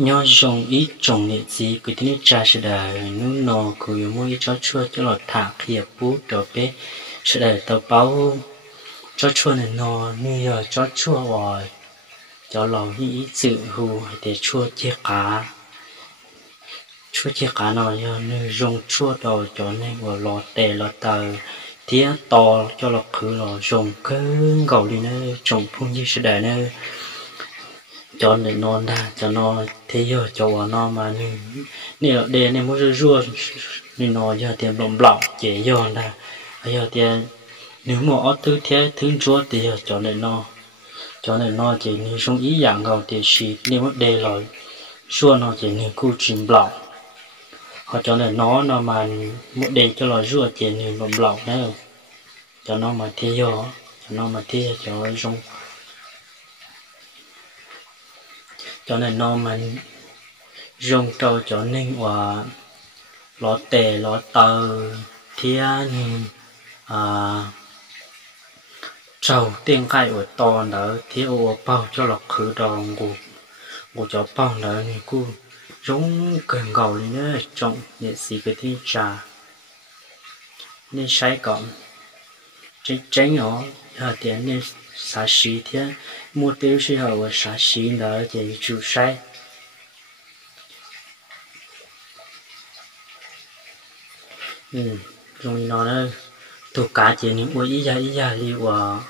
nhớ dùng ít trồng nhẹ gì cứ tin trả sẽ đời nung nọ cứ mua cho chua cho lọt thả kia bút đó bé sẽ đời tàu báo cho chua này nọ như giờ cho chua rồi cho lò ý sự hù để chua chia cá nọ giờ như dùng chua đầu cho nên vào lọt tè lọt tờ tía to cho lọt cứ lò dùng cứ gầu đi nơi trồng phun như sẽ đời nơi cho nên non ra cho nó thế giờ cho nó mà nè để này muốn rua nên nó giờ tiền lỏng lỏng dễ dọn ra giờ tiền nếu mà ở tư thế thứ chúa thì giờ cho nên nó chỉ như trong ý dạng gạo thì xịt nếu mà để rồi rua nó chỉ như cu chìm lỏng họ cho nên nó mà một để cho nó rua chỉ như lỏng lỏng nữa cho nó mà thế giờ cho nó mà thế cho nó trong cho nên nó mình dùng trâu cho nên và lót tè lót tờ thia trâu tiếng khai ở to đó thia ở bao cho lọc khử đòn của cho bao đó thì cô giống cần gầu đi nữa trong nghệ sĩ cái thi trà nên sai còn tránh nó là tiền nên xả xí thế mua tiêu xí hậu xả xí đó thì chủ sai rồi nó đó tụ cá chỉ những uống ý ra đi và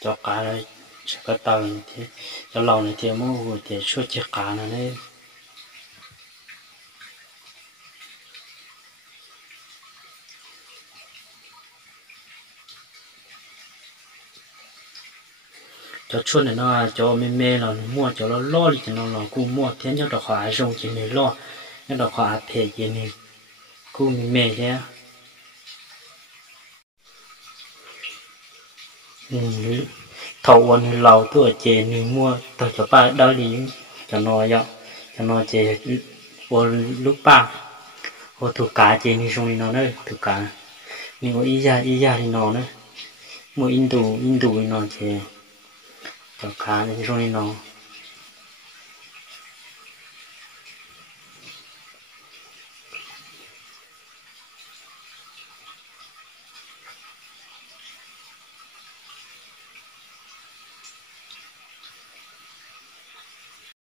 cho cá này cho cái tầng thì cho lò này thì mua thì chuột chiếc cá này đấy cho chuột này nó cho mê là mua cho nó lo đi cho nó là cu mua thế cho đọc hóa dùng chỉ mình lo cho đọc hóa thể gì này cu mê thế thầu anh lầu tôi chè này mua tôi cho ba đó đi cho nó vậy cho nó chè lúc ba ô thủ cá chè này xong nó nữa thủ cá nếu ý ra thì nó nữa mua in tủ nó chè cho cá này xong nó